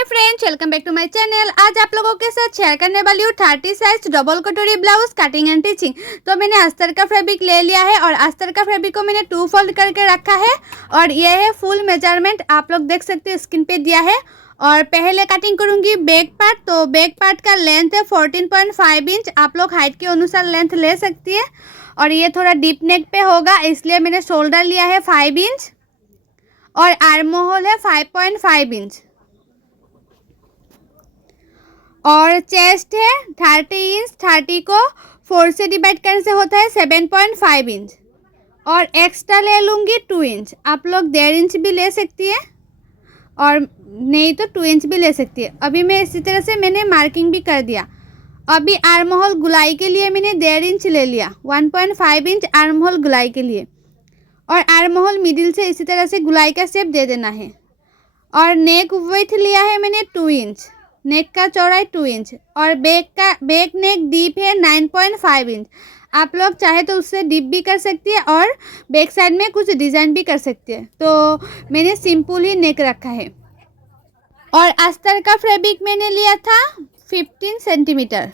Hi friends, welcome back to my channel. आज आप लोगों के साथ शेयर करने वाली हूँ 30 साइज डबल कटोरी ब्लाउज कटिंग एंड टिचिंग। तो मैंने अस्तर का फैब्रिक ले लिया है और अस्तर का फैब्रिक को मैंने 2 फोल्ड करके रखा है और ये है फुल मेजरमेंट, आप लोग देख सकते हैं स्क्रीन पे दिया है। और पहले कटिंग करूँगी बैक पार्ट। तो बैक पार्ट का लेंथ है 14.5 इंच, आप लोग हाइट के अनुसार लेंथ ले सकती है। और ये थोड़ा डीप नेक पे होगा, इसलिए मैंने शोल्डर लिया है 5 इंच और आर्म होल है 5.5 इंच और चेस्ट है 30 इंच। 30 को 4 से डिवाइड करने से होता है 7.5 इंच और एक्स्ट्रा ले लूँगी 2 इंच। आप लोग 1.5 इंच भी ले सकती है और नहीं तो 2 इंच भी ले सकती है। अभी मैं इसी तरह से मैंने मार्किंग भी कर दिया। अभी आर्म होल गुलाई के लिए मैंने 1.5 इंच ले लिया, 1.5 इंच आर्म होल गुलाई के लिए। और आर्म होल मिडिल से इसी तरह से गुलाई का शेप दे देना है। और नेक विड्थ लिया है मैंने 2 इंच, नेक का चौड़ाई 2 इंच और बैक नेक डीप है 9.5 इंच। आप लोग चाहे तो उससे डीप भी कर सकती है और बैक साइड में कुछ डिज़ाइन भी कर सकती है। तो मैंने सिंपल ही नेक रखा है। और अस्तर का फैब्रिक मैंने लिया था 15 सेंटीमीटर।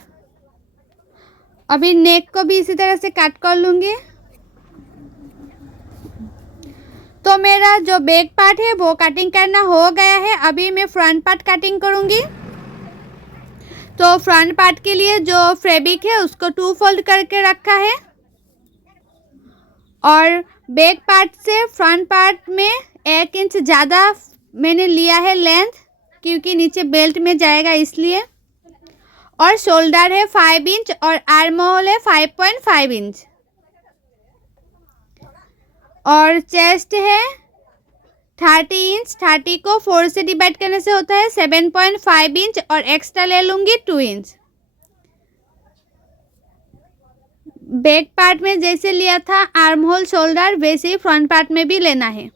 अभी नेक को भी इसी तरह से काट कर लूँगी। तो मेरा जो बैक पार्ट है वो कटिंग करना हो गया है। अभी मैं फ्रंट पार्ट कटिंग करूँगी। तो फ्रंट पार्ट के लिए जो फैब्रिक है उसको 2 फोल्ड करके रखा है और बैक पार्ट से फ्रंट पार्ट में 1 इंच ज़्यादा मैंने लिया है लेंथ, क्योंकि नीचे बेल्ट में जाएगा इसलिए। और शोल्डर है 5 इंच और आर्म होल है 5.5 इंच और चेस्ट है 30 इंच। 30 को 4 से डिवाइड करने से होता है 7.5 इंच और एक्स्ट्रा ले लूँगी 2 इंच। बैक पार्ट में जैसे लिया था आर्म होल शोल्डर, वैसे ही फ्रंट पार्ट में भी लेना है।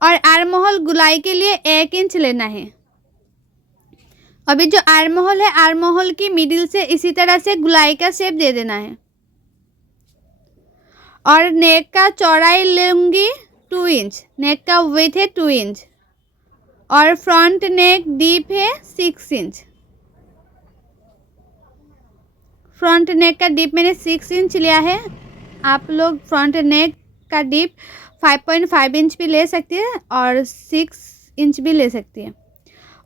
और आर्म होल गुलाई के लिए 1 इंच लेना है। अभी जो आर्म होल है, आर्म होल की मिडिल से इसी तरह से गुलाई का शेप दे देना है। और नेक का चौड़ाई लूँगी 2 इंच, नेक का विड्थ है 2 इंच और फ्रंट नेक डीप है 6 इंच। फ्रंट नेक का डीप मैंने 6 इंच लिया है। आप लोग फ्रंट नेक का डीप 5.5 इंच भी ले सकती है और 6 इंच भी ले सकती है।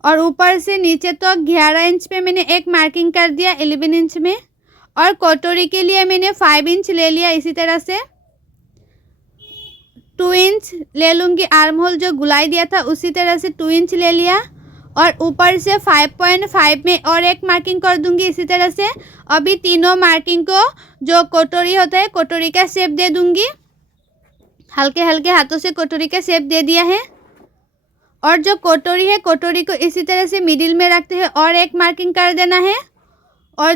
और ऊपर से नीचे तो 11 इंच पे मैंने एक मार्किंग कर दिया 11 इंच में। और कटोरी के लिए मैंने 5 इंच ले लिया। इसी तरह से 2 इंच ले लूँगी। आर्म होल जो गुलाई दिया था उसी तरह से 2 इंच ले लिया और ऊपर से 5.5 में और एक मार्किंग कर दूंगी इसी तरह से। अभी तीनों मार्किंग को जो कटोरी होता है कटोरी का शेप दे दूंगी। हल्के हल्के हाथों से कटोरी का शेप दे दिया है। और जो कटोरी है कटोरी को इसी तरह से मिडिल में रखते हैं और एक मार्किंग कर देना है। और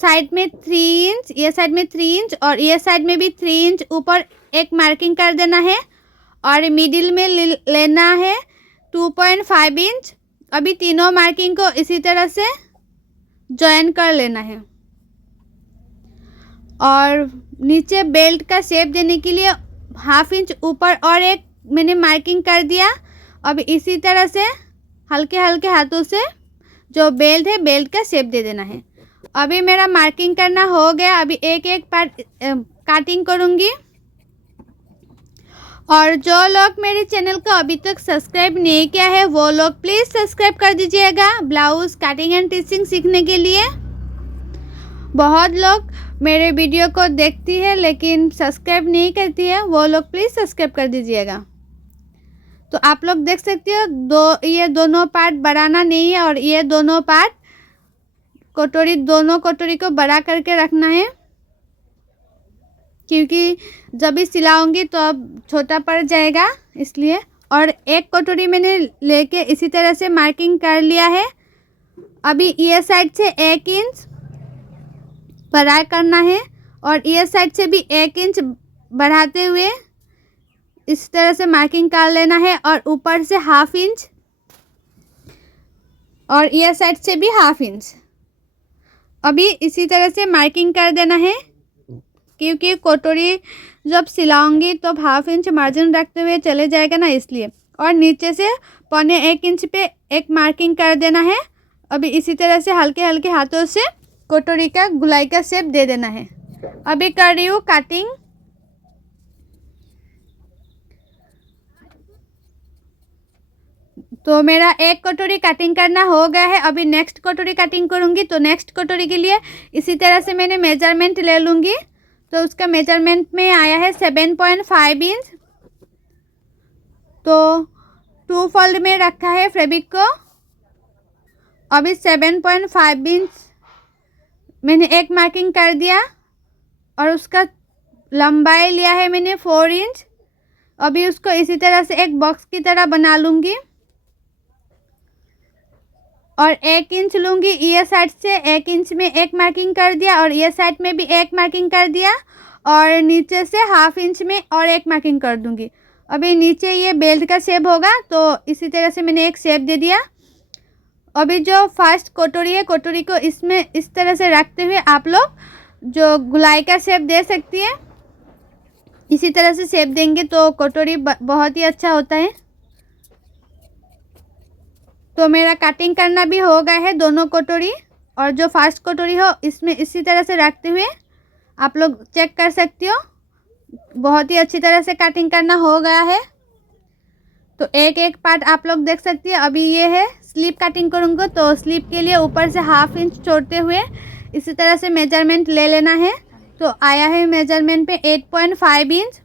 साइड में 3 इंच, ये साइड में 3 इंच और ये साइड में भी 3 इंच ऊपर एक मार्किंग कर देना है। और मिडिल में लेना है 2.5 इंच। अभी तीनों मार्किंग को इसी तरह से जॉइन कर लेना है। और नीचे बेल्ट का शेप देने के लिए 1/2 इंच ऊपर और एक मैंने मार्किंग कर दिया। अब इसी तरह से हल्के हल्के हाथों से जो बेल्ट है बेल्ट का शेप दे देना है। अभी मेरा मार्किंग करना हो गया। अभी एक एक पार्ट कटिंग करूँगी। और जो लोग मेरे चैनल को अभी तक सब्सक्राइब नहीं किया है वो लोग प्लीज़ सब्सक्राइब कर दीजिएगा ब्लाउज़ कटिंग एंड टिचिंग सीखने के लिए। बहुत लोग मेरे वीडियो को देखती है लेकिन सब्सक्राइब नहीं करती है, वो लोग प्लीज़ सब्सक्राइब कर दीजिएगा। तो आप लोग देख सकते हो ये दोनों पार्ट बढ़ाना नहीं है और ये दोनों पार्ट दोनों कटोरी को बड़ा करके रखना है, क्योंकि जब भी सिलाऊंगी तो अब छोटा पड़ जाएगा इसलिए। और एक कटोरी मैंने लेके इसी तरह से मार्किंग कर लिया है। अभी ये साइड से 1 इंच बड़ा करना है और ये साइड से भी 1 इंच बढ़ाते हुए इस तरह से मार्किंग कर लेना है। और ऊपर से 1/2 इंच और ये साइड से भी 1/2 इंच अभी इसी तरह से मार्किंग कर देना है, क्योंकि कटोरी जब सिलाऊंगी तो 1/2 इंच मार्जिन रखते हुए चले जाएगा ना, इसलिए। और नीचे से 1.25 इंच पे एक मार्किंग कर देना है। अभी इसी तरह से हल्के हल्के हाथों से कटोरी का गुलाई का शेप दे देना है। अभी कर रही हूँ कटिंग। तो मेरा एक कटोरी कटिंग करना हो गया है। अभी नेक्स्ट कटोरी कटिंग करूँगी। तो नेक्स्ट कटोरी के लिए इसी तरह से मैंने मेजरमेंट ले लूँगी। तो उसका मेजरमेंट में आया है 7.5 इंच। तो 2 फोल्ड में रखा है फैब्रिक को। अभी 7.5 इंच मैंने एक मार्किंग कर दिया और उसका लंबाई लिया है मैंने 4 इंच। अभी उसको इसी तरह से एक बॉक्स की तरह बना लूँगी और 1 इंच लूँगी। ये साइड से 1 इंच में एक मार्किंग कर दिया और ये साइड में भी एक मार्किंग कर दिया और नीचे से 1/2 इंच में और एक मार्किंग कर दूँगी। अभी नीचे ये बेल्ट का शेप होगा तो इसी तरह से मैंने एक शेप दे दिया। अभी जो फर्स्ट कटोरी है, कटोरी को इसमें इस तरह से रखते हुए आप लोग जो गुलाई का शेप दे सकती है। इसी तरह से शेप देंगे तो कटोरी बहुत ही अच्छा होता है। तो मेरा कटिंग करना भी हो गया है दोनों कटोरी। और जो फर्स्ट कटोरी हो इसमें इसी तरह से रखते हुए आप लोग चेक कर सकते हो, बहुत ही अच्छी तरह से कटिंग करना हो गया है। तो एक एक पार्ट आप लोग देख सकती है। अभी ये है स्लीव कटिंग करूँगा। तो स्लीव के लिए ऊपर से 1/2 इंच छोड़ते हुए इसी तरह से मेजरमेंट ले लेना है। तो आया है मेजरमेंट पे 8.5 इंच।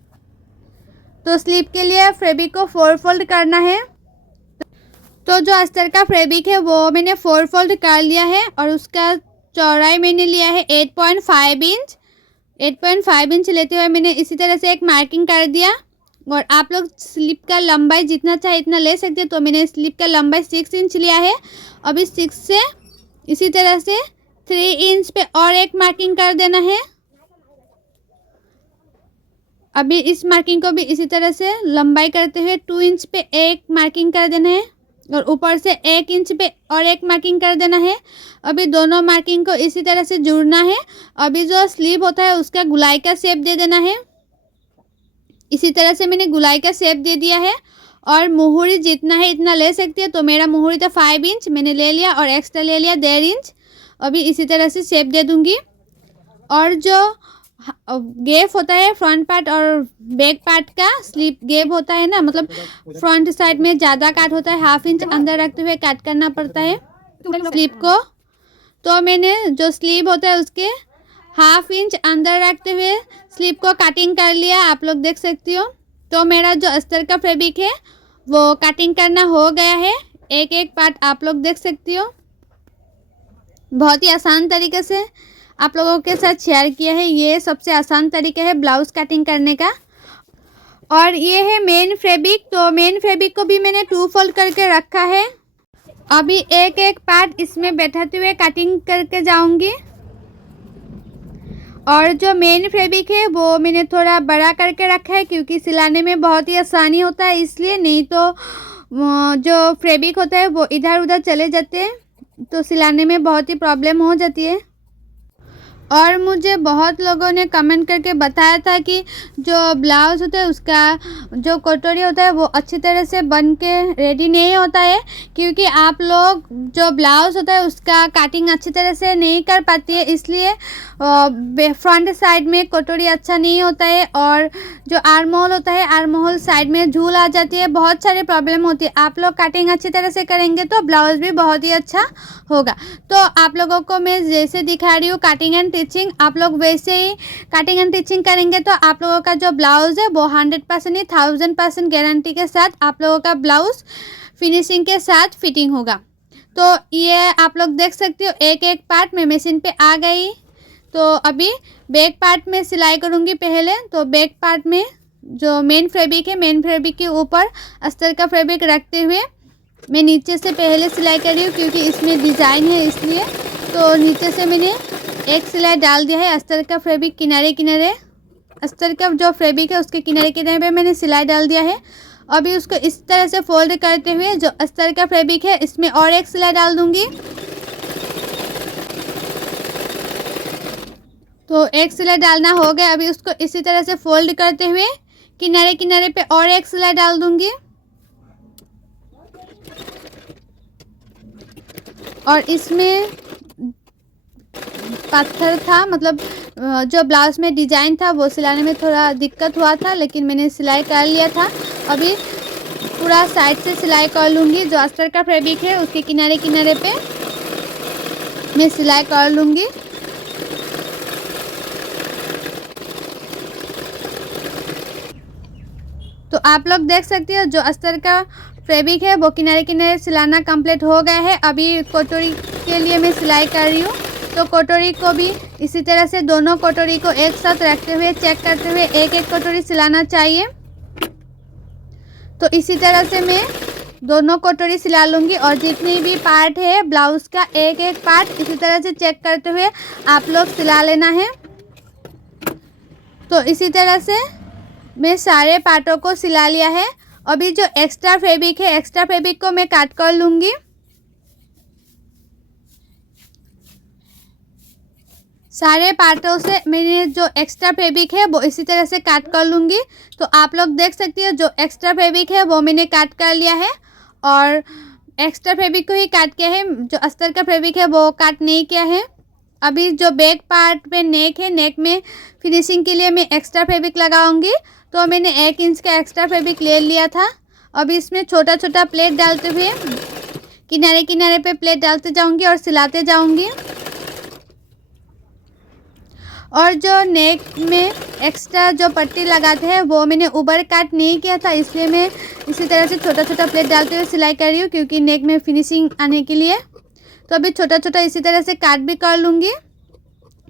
तो स्लीव के लिए फैब्रिक को 4 फोल्ड करना है। तो जो अस्तर का फैब्रिक है वो मैंने 4 फोल्ड कर लिया है और उसका चौड़ाई मैंने लिया है 8.5 इंच। 8.5 इंच लेते हुए मैंने इसी तरह से एक मार्किंग कर दिया। और आप लोग स्लीव का लंबाई जितना चाहे इतना ले सकते हैं। तो मैंने स्लीव का लंबाई 6 इंच लिया है। अभी 6 से इसी तरह से 3 इंच पे और एक मार्किंग कर देना है। अभी इस मार्किंग को भी इसी तरह से लंबाई करते हुए 2 इंच पे एक मार्किंग कर देना है और ऊपर से 1 इंच पे और एक मार्किंग कर देना है। अभी दोनों मार्किंग को इसी तरह से जुड़ना है। अभी जो स्लीव होता है उसका गुलाई का शेप दे देना है। इसी तरह से मैंने गुलाई का शेप दे दिया है और मुहूरी जितना है इतना ले सकती है। तो मेरा मुहूरी था 5 इंच मैंने ले लिया और एक्स्ट्रा ले लिया 1.5 इंच। अभी इसी तरह से शेप दे दूंगी। और जो गैप होता है फ्रंट पार्ट और बैक पार्ट का, स्लीव गैप होता है ना, मतलब फ्रंट साइड में ज़्यादा काट होता है, 1/2 इंच अंदर रखते हुए काट करना पड़ता है स्लीव को। तो मैंने जो स्लीव होता है उसके 1/2 इंच अंदर रखते हुए स्लीव को कटिंग कर लिया, आप लोग देख सकती हो। तो मेरा जो अस्तर का फैब्रिक है वो कटिंग करना हो गया है। एक एक पार्ट आप लोग देख सकती हो। बहुत ही आसान तरीके से आप लोगों के साथ शेयर किया है। ये सबसे आसान तरीका है ब्लाउज कटिंग करने का। और ये है मेन फैब्रिक। तो मेन फैब्रिक को भी मैंने 2 फोल्ड करके रखा है। अभी एक एक पार्ट इसमें बैठाते हुए कटिंग करके जाऊंगी। और जो मेन फैब्रिक है वो मैंने थोड़ा बड़ा करके रखा है क्योंकि सिलाने में बहुत ही आसानी होता है, इसलिए। नहीं तो जो फैब्रिक होता है वो इधर उधर चले जाते हैं तो सिलाने में बहुत ही प्रॉब्लम हो जाती है। और मुझे बहुत लोगों ने कमेंट करके बताया था कि जो ब्लाउज़ होता है उसका जो कटोरी होता है वो अच्छी तरह से बन के रेडी नहीं होता है क्योंकि आप लोग जो ब्लाउज़ होता है उसका कटिंग अच्छी तरह से नहीं कर पाती है, इसलिए फ्रंट साइड में कटोरी अच्छा नहीं होता है। और जो आर्म होल होता है, आर्म होल साइड में झूल आ जाती है, बहुत सारे प्रॉब्लम होती है। आप लोग कटिंग अच्छी तरह से करेंगे तो ब्लाउज़ भी बहुत ही अच्छा होगा। तो आप लोगों को मैं जैसे दिखा रही हूँ कटिंग एंड टिचिंग, आप लोग वैसे ही कटिंग एंड टिचिंग करेंगे तो आप लोगों का जो ब्लाउज़ है वो 100% नहीं 1000% गारंटी के साथ आप लोगों का ब्लाउज़ फिनिशिंग के साथ फिटिंग होगा। तो ये आप लोग देख सकते हो एक एक पार्ट में मशीन पे आ गई। तो अभी बैक पार्ट में सिलाई करूँगी पहले। तो बैक पार्ट में जो मेन फैब्रिक है, मेन फैब्रिक के ऊपर अस्तर का फैब्रिक रखते हुए मैं नीचे से पहले सिलाई कर रही हूँ क्योंकि इसमें डिज़ाइन है इसलिए। तो नीचे से मैंने एक सिलाई डाल दिया है। अस्तर का फैब्रिक किनारे किनारे, अस्तर का जो फैब्रिक है उसके किनारे किनारे पे मैंने सिलाई डाल दिया है। अभी उसको इस तरह से फोल्ड करते हुए जो अस्तर का फैब्रिक है इसमें और एक सिलाई डाल दूंगी। तो एक सिलाई डालना हो गया। अभी उसको इसी तरह से फोल्ड करते हुए किनारे किनारे पे और एक सिलाई डाल दूंगी। और इसमें पत्थर था, मतलब जो ब्लाउज में डिज़ाइन था वो सिलाने में थोड़ा दिक्कत हुआ था, लेकिन मैंने सिलाई कर लिया था। अभी पूरा साइड से सिलाई कर लूँगी। जो अस्तर का फैब्रिक है उसके किनारे किनारे पे मैं सिलाई कर लूँगी। तो आप लोग देख सकते हो जो अस्तर का फैब्रिक है वो किनारे किनारे सिलाना कंप्लीट हो गया है। अभी कटोरी के लिए मैं सिलाई कर रही हूँ। तो कटोरी को भी इसी तरह से दोनों कटोरी को एक साथ रखते हुए चेक करते हुए एक एक कटोरी सिलाना चाहिए। तो इसी तरह से मैं दोनों कटोरी सिला लूँगी और जितनी भी पार्ट है ब्लाउज़ का एक एक पार्ट इसी तरह से चेक करते हुए आप लोग सिला लेना है। तो इसी तरह से मैं सारे पार्टों को सिला लिया है। अभी जो एक्स्ट्रा फैब्रिक है, एक्स्ट्रा फैब्रिक को मैं काट कर लूँगी। सारे पार्टों से मैंने जो एक्स्ट्रा फैब्रिक है वो इसी तरह से काट कर लूँगी। तो आप लोग देख सकते हो जो एक्स्ट्रा फैब्रिक है वो मैंने काट कर लिया है और एक्स्ट्रा फैब्रिक को ही काट किया है, जो अस्तर का फैब्रिक है वो काट नहीं किया है। अभी जो बैक पार्ट पे नेक है, नेक में फिनिशिंग के लिए मैं एक्स्ट्रा फैब्रिक लगाऊंगी। तो मैंने 1 इंच का एक्स्ट्रा फैब्रिक ले लिया था। अभी इसमें छोटा छोटा प्लेट डालते हुए किनारे किनारे पे प्लेट डालते जाऊंगी और सिलाते जाऊंगी। और जो नेक में एक्स्ट्रा जो पट्टी लगाते हैं वो मैंने ऊपर काट नहीं किया था, इसलिए मैं इसी तरह से छोटा छोटा प्लेट डालते हुए सिलाई कर रही हूँ, क्योंकि नेक में फिनिशिंग आने के लिए। तो अभी छोटा छोटा इसी तरह से काट भी कर लूँगी।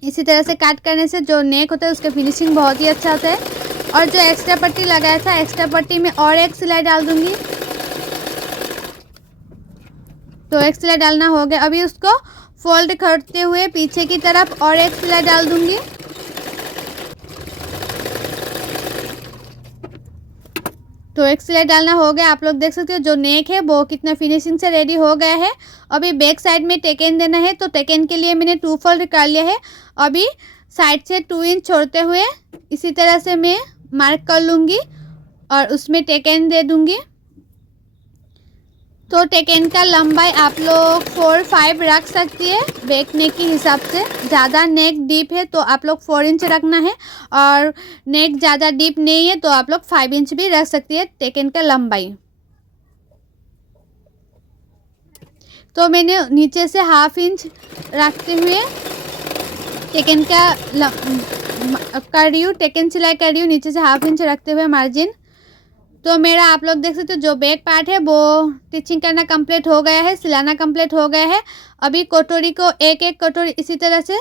इसी तरह से काट करने से जो नेक होता है उसका फिनिशिंग बहुत ही अच्छा होता है। और जो एक्स्ट्रा पट्टी लगाया था, एक्स्ट्रा पट्टी में और एक सिलाई डाल दूँगी। तो एक सिलाई डालना हो गया। अभी उसको फोल्ड करते हुए पीछे की तरफ और एक सिलाई डाल दूँगी। तो एक सिलाई डालना हो गया। आप लोग देख सकते हो जो नेक है वो कितना फिनिशिंग से रेडी हो गया है। अभी बैक साइड में टेकन देना है, तो टेकन के लिए मैंने 2 फोल्ड कर लिया है। अभी साइड से 2 इंच छोड़ते हुए इसी तरह से मैं मार्क कर लूँगी और उसमें टेकन दे दूँगी। तो टेकन का लंबाई आप लोग 4-5 रख सकती है बैक नेक के हिसाब से। ज़्यादा नेक डीप है तो आप लोग 4 इंच रखना है, और नेक ज़्यादा डीप नहीं है तो आप लोग 5 इंच भी रख सकती है टेकन का लंबाई। तो मैंने नीचे से 1/2 इंच रखते हुए टेकन का कर रही हूँ, टेकन सिलाई कर रही हूँ नीचे से 1/2 इंच रखते हुए मार्जिन। तो मेरा आप लोग देख सकते हो जो बैक पार्ट है वो स्टिचिंग करना कंप्लीट हो गया है, सिलाना कंप्लीट हो गया है। अभी कटोरी को एक एक कटोरी इसी तरह से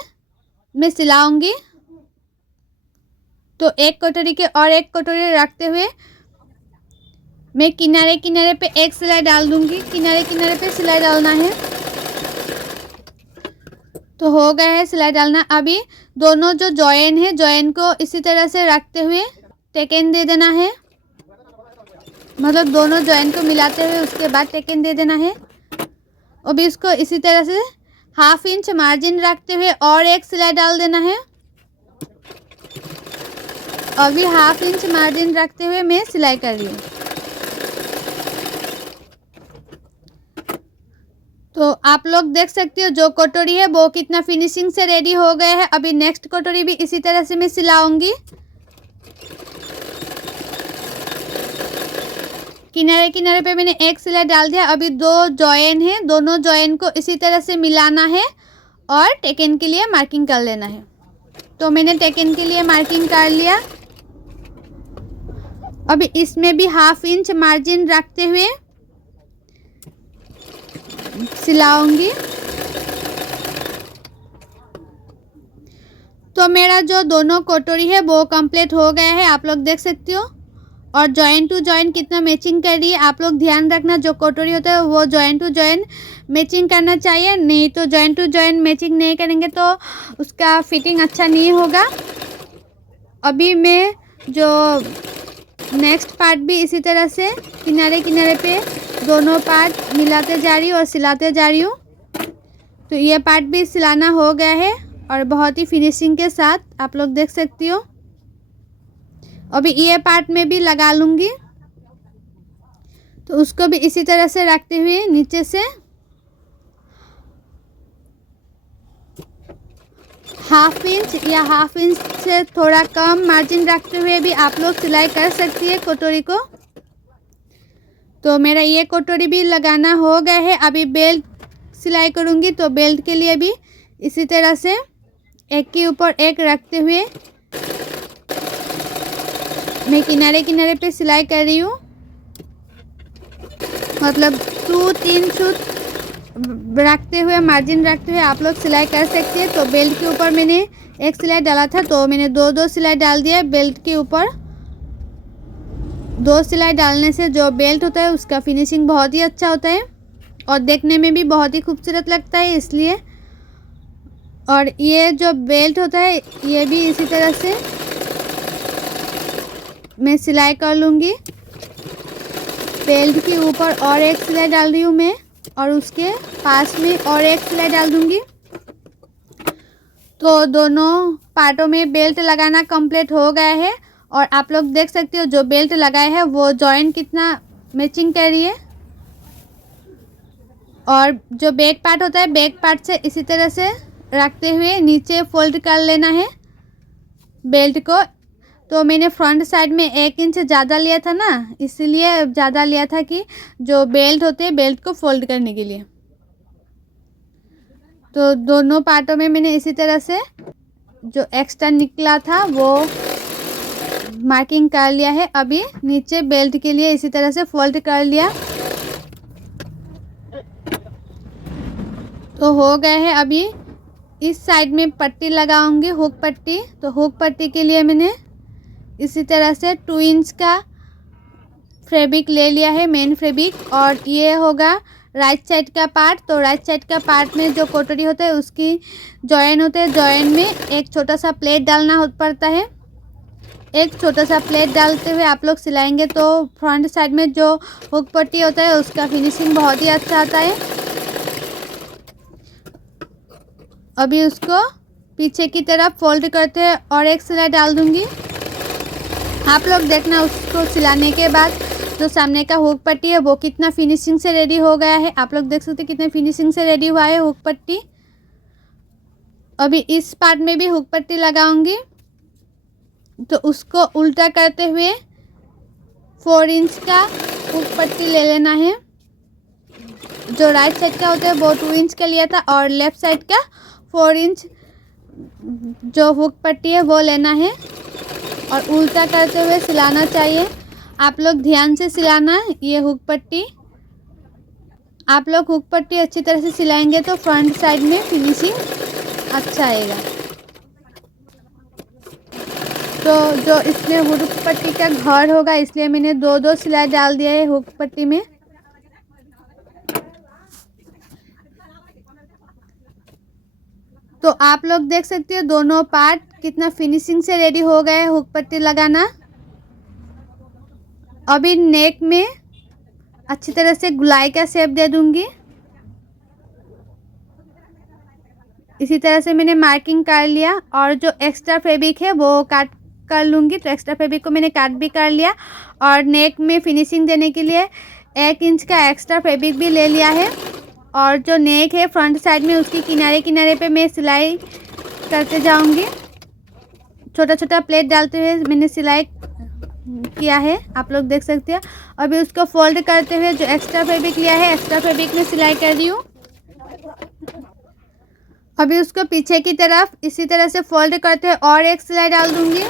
मैं सिलाऊंगी। तो एक कटोरी के और एक कटोरी रखते हुए मैं किनारे किनारे पे एक सिलाई डाल दूंगी। किनारे किनारे पे सिलाई डालना है। तो हो गया है सिलाई डालना। अभी दोनों जो जॉइन है, जॉइन को इसी तरह से रखते हुए टेकन दे देना है, मतलब दोनों जॉइन को मिलाते हुए उसके बाद टेकन दे देना है। अभी इसको इसी तरह से 1/2 इंच मार्जिन रखते हुए और एक सिलाई डाल देना है। अभी 1/2 इंच मार्जिन रखते हुए मैं सिलाई कर रही हूँ। तो आप लोग देख सकते हो जो कटोरी है वो कितना फिनिशिंग से रेडी हो गया है। अभी नेक्स्ट कटोरी भी इसी तरह से मैं सिलाऊंगी। किनारे किनारे पे मैंने एक सिलाई डाल दिया। अभी 2 जॉइन है, दोनों जॉइन को इसी तरह से मिलाना है और टेकन के लिए मार्किंग कर लेना है। तो मैंने टेकन के लिए मार्किंग कर लिया। अभी इसमें भी 1/2 इंच मार्जिन रखते हुए सिलाऊंगी। तो मेरा जो दोनों कटोरी है वो कंप्लीट हो गया है, आप लोग देख सकते हो। और जॉइन टू जॉइन कितना मैचिंग कर रही है आप लोग ध्यान रखना। जो कटोरी होता है वो जॉइन टू जॉइन मैचिंग करना चाहिए, नहीं तो जॉइन टू जॉइन मैचिंग नहीं करेंगे तो उसका फिटिंग अच्छा नहीं होगा। अभी मैं जो नेक्स्ट पार्ट भी इसी तरह से किनारे किनारे पे दोनों पार्ट मिलाते जा रही हूँ और सिलाते जा रही हूँ। तो ये पार्ट भी सिलाना हो गया है और बहुत ही फिनिशिंग के साथ आप लोग देख सकती हो। अभी ये पार्ट में भी लगा लूँगी। तो उसको भी इसी तरह से रखते हुए नीचे से हाफ इंच या हाफ इंच से थोड़ा कम मार्जिन रखते हुए भी आप लोग सिलाई कर सकती है कटोरी को। तो मेरा ये कटोरी भी लगाना हो गया है। अभी बेल्ट सिलाई करूँगी, तो बेल्ट के लिए भी इसी तरह से एक के ऊपर एक रखते हुए मैं किनारे किनारे पे सिलाई कर रही हूँ। मतलब 2-3 सूत रखते हुए, मार्जिन रखते हुए आप लोग सिलाई कर सकते हैं। तो बेल्ट के ऊपर मैंने एक सिलाई डाला था, तो मैंने दो सिलाई डाल दिया। बेल्ट के ऊपर 2 सिलाई डालने से जो बेल्ट होता है उसका फिनिशिंग बहुत ही अच्छा होता है और देखने में भी बहुत ही खूबसूरत लगता है, इसलिए। और ये जो बेल्ट होता है ये भी इसी तरह से मैं सिलाई कर लूँगी। बेल्ट के ऊपर और एक सिलाई डाल रही हूँ मैं, और उसके पास में और एक सिलाई डाल दूँगी। तो दोनों पार्टों में बेल्ट लगाना कंप्लीट हो गया है। और आप लोग देख सकते हो जो बेल्ट लगाए है वो जॉइंट कितना मैचिंग कर रही है। और जो बैक पार्ट होता है, बैक पार्ट से इसी तरह से रखते हुए नीचे फोल्ड कर लेना है बेल्ट को। तो मैंने फ्रंट साइड में 1 इंच ज़्यादा लिया था ना, इसलिए ज़्यादा लिया था कि जो बेल्ट होते हैं बेल्ट को फोल्ड करने के लिए। तो दोनों पार्टों में मैंने इसी तरह से जो एक्स्ट्रा निकला था वो मार्किंग कर लिया है। अभी नीचे बेल्ट के लिए इसी तरह से फोल्ड कर लिया, तो हो गए हैं। अभी इस साइड में पट्टी लगाऊंगी, हुक पट्टी। तो हुक पट्टी के लिए मैंने इसी तरह से 2 इंच का फैब्रिक ले लिया है, मेन फैब्रिक। और ये होगा राइट साइड का पार्ट। तो राइट साइड का पार्ट में जो कटोरी होता है उसकी जॉइन होते हैं, जॉइन में एक छोटा सा प्लेट डालना पड़ता है। एक छोटा सा प्लेट डालते हुए आप लोग सिलाएंगे तो फ्रंट साइड में जो हुक पट्टी होता है उसका फिनिशिंग बहुत ही अच्छा आता है। अभी उसको पीछे की तरफ फोल्ड करते हुए और एक सिलाई डाल दूंगी। आप लोग देखना उसको सिलाने के बाद जो सामने का हुक पट्टी है वो कितना फिनिशिंग से रेडी हो गया है। आप लोग देख सकते हैं कितने फिनिशिंग से रेडी हुआ है हुक पट्टी। अभी इस पार्ट में भी हुक पट्टी लगाऊंगी, तो उसको उल्टा करते हुए 4 इंच का हुक पट्टी ले लेना है। जो राइट साइड का होता है वो 2 इंच का लिया था, और लेफ्ट साइड का 4 इंच जो हुक पट्टी है वो लेना है और उल्टा करते हुए सिलाना चाहिए। आप लोग ध्यान से सिलाना ये हुक पट्टी। आप लोग हुक पट्टी अच्छी तरह से सिलाएंगे तो फ्रंट साइड में फिनिशिंग अच्छा आएगा। तो जो इसमें हुक पट्टी का घर होगा इसलिए मैंने 2 सिलाई डाल दिया है हुक पट्टी में। तो आप लोग देख सकते हो दोनों पार्ट कितना फिनिशिंग से रेडी हो गए हुक पट्टी लगाना। अभी नेक में अच्छी तरह से गुलाई का शेप दे दूंगी। इसी तरह से मैंने मार्किंग कर लिया, और जो एक्स्ट्रा फैब्रिक है वो काट कर लूँगी। तो एक्स्ट्रा फैब्रिक को मैंने काट भी कर लिया, और नेक में फिनिशिंग देने के लिए 1 इंच का एक्स्ट्रा फैब्रिक भी ले लिया है। और जो नेक है फ्रंट साइड में उसकी किनारे किनारे पे मैं सिलाई करते जाऊंगी। छोटा छोटा प्लेट डालते हुए मैंने सिलाई किया है, आप लोग देख सकते हैं। अभी उसको फोल्ड करते हुए जो एक्स्ट्रा फैब्रिक लिया है एक्स्ट्रा फैब्रिक में सिलाई कर रही हूँ। अभी उसको पीछे की तरफ इसी तरह से फोल्ड करते हुए और एक सिलाई डाल दूंगी।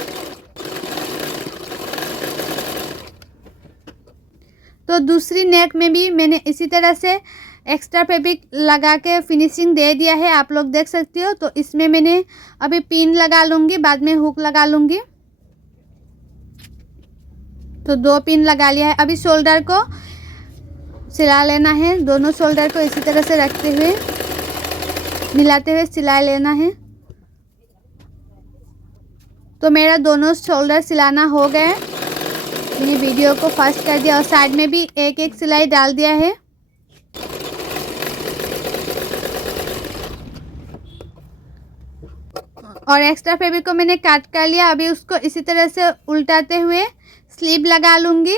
तो दूसरी नेक में भी मैंने इसी तरह से एक्स्ट्रा फैब्रिक लगा के फिनिशिंग दे दिया है, आप लोग देख सकते हो। तो इसमें मैंने अभी पिन लगा लूँगी, बाद में हुक लगा लूँगी। तो 2 पिन लगा लिया है। अभी शोल्डर को सिला लेना है। दोनों शोल्डर को इसी तरह से रखते हुए मिलाते हुए सिलाई लेना है। तो मेरा दोनों शोल्डर सिलाना हो गया है। मैंने वीडियो को फास्ट कर दिया और साइड में भी एक एक सिलाई डाल दिया है। और एक्स्ट्रा फैब्रिक को मैंने काट कर लिया। अभी उसको इसी तरह से उल्टाते हुए स्लीव लगा लूँगी।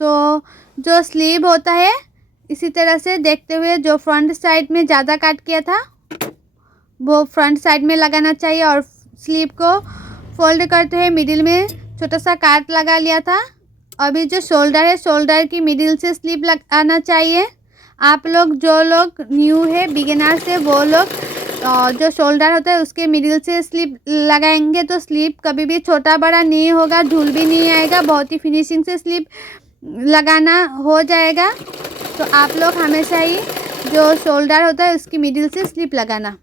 तो जो स्लीव होता है इसी तरह से देखते हुए जो फ्रंट साइड में ज़्यादा काट किया था वो फ्रंट साइड में लगाना चाहिए। और स्लीव को फोल्ड करते हुए मिडिल में छोटा सा काट लगा लिया था। अभी जो शोल्डर है, शोल्डर की मिडिल से स्लीव लगाना चाहिए। आप लोग जो लोग न्यू है, बिगिनर्स है, वो लोग जो शोल्डर होता है उसके मिडिल से स्लीव लगाएंगे तो स्लीव कभी भी छोटा बड़ा नहीं होगा, झूल भी नहीं आएगा, बहुत ही फिनिशिंग से स्लीव लगाना हो जाएगा। तो आप लोग हमेशा ही जो शोल्डर होता है उसकी मिडिल से स्लीव लगाना।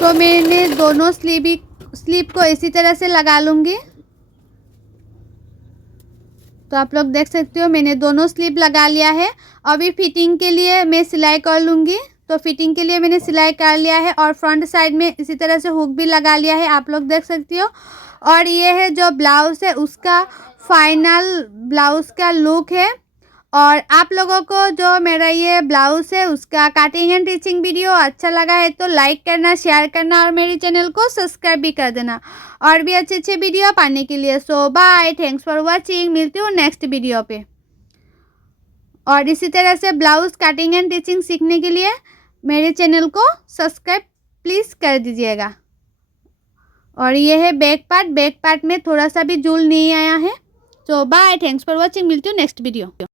तो मैंने दोनों स्लीव को इसी तरह से लगा लूँगी। तो आप लोग देख सकते हो मैंने दोनों स्लीव लगा लिया है। अभी फिटिंग के लिए मैं सिलाई कर लूँगी। तो फिटिंग के लिए मैंने सिलाई कर लिया है और फ्रंट साइड में इसी तरह से हुक भी लगा लिया है, आप लोग देख सकते हो। और ये है जो ब्लाउज़ है उसका फाइनल ब्लाउज़ का लुक है। और आप लोगों को जो मेरा ये ब्लाउज़ है उसका कटिंग एंड स्टिचिंग वीडियो अच्छा लगा है तो लाइक करना, शेयर करना और मेरे चैनल को सब्सक्राइब भी कर देना और भी अच्छे अच्छे वीडियो पाने के लिए। सो बाय, थैंक्स फॉर वाचिंग। मिलती हूँ नेक्स्ट वीडियो पे। और इसी तरह से ब्लाउज़ कटिंग एंड स्टिचिंग सीखने के लिए मेरे चैनल को सब्सक्राइब प्लीज़ कर दीजिएगा। और ये है बैक पार्ट में थोड़ा सा भी झूल नहीं आया है। सो बाय, थैंक्स फॉर वाचिंग। मिलती हूँ नेक्स्ट वीडियो।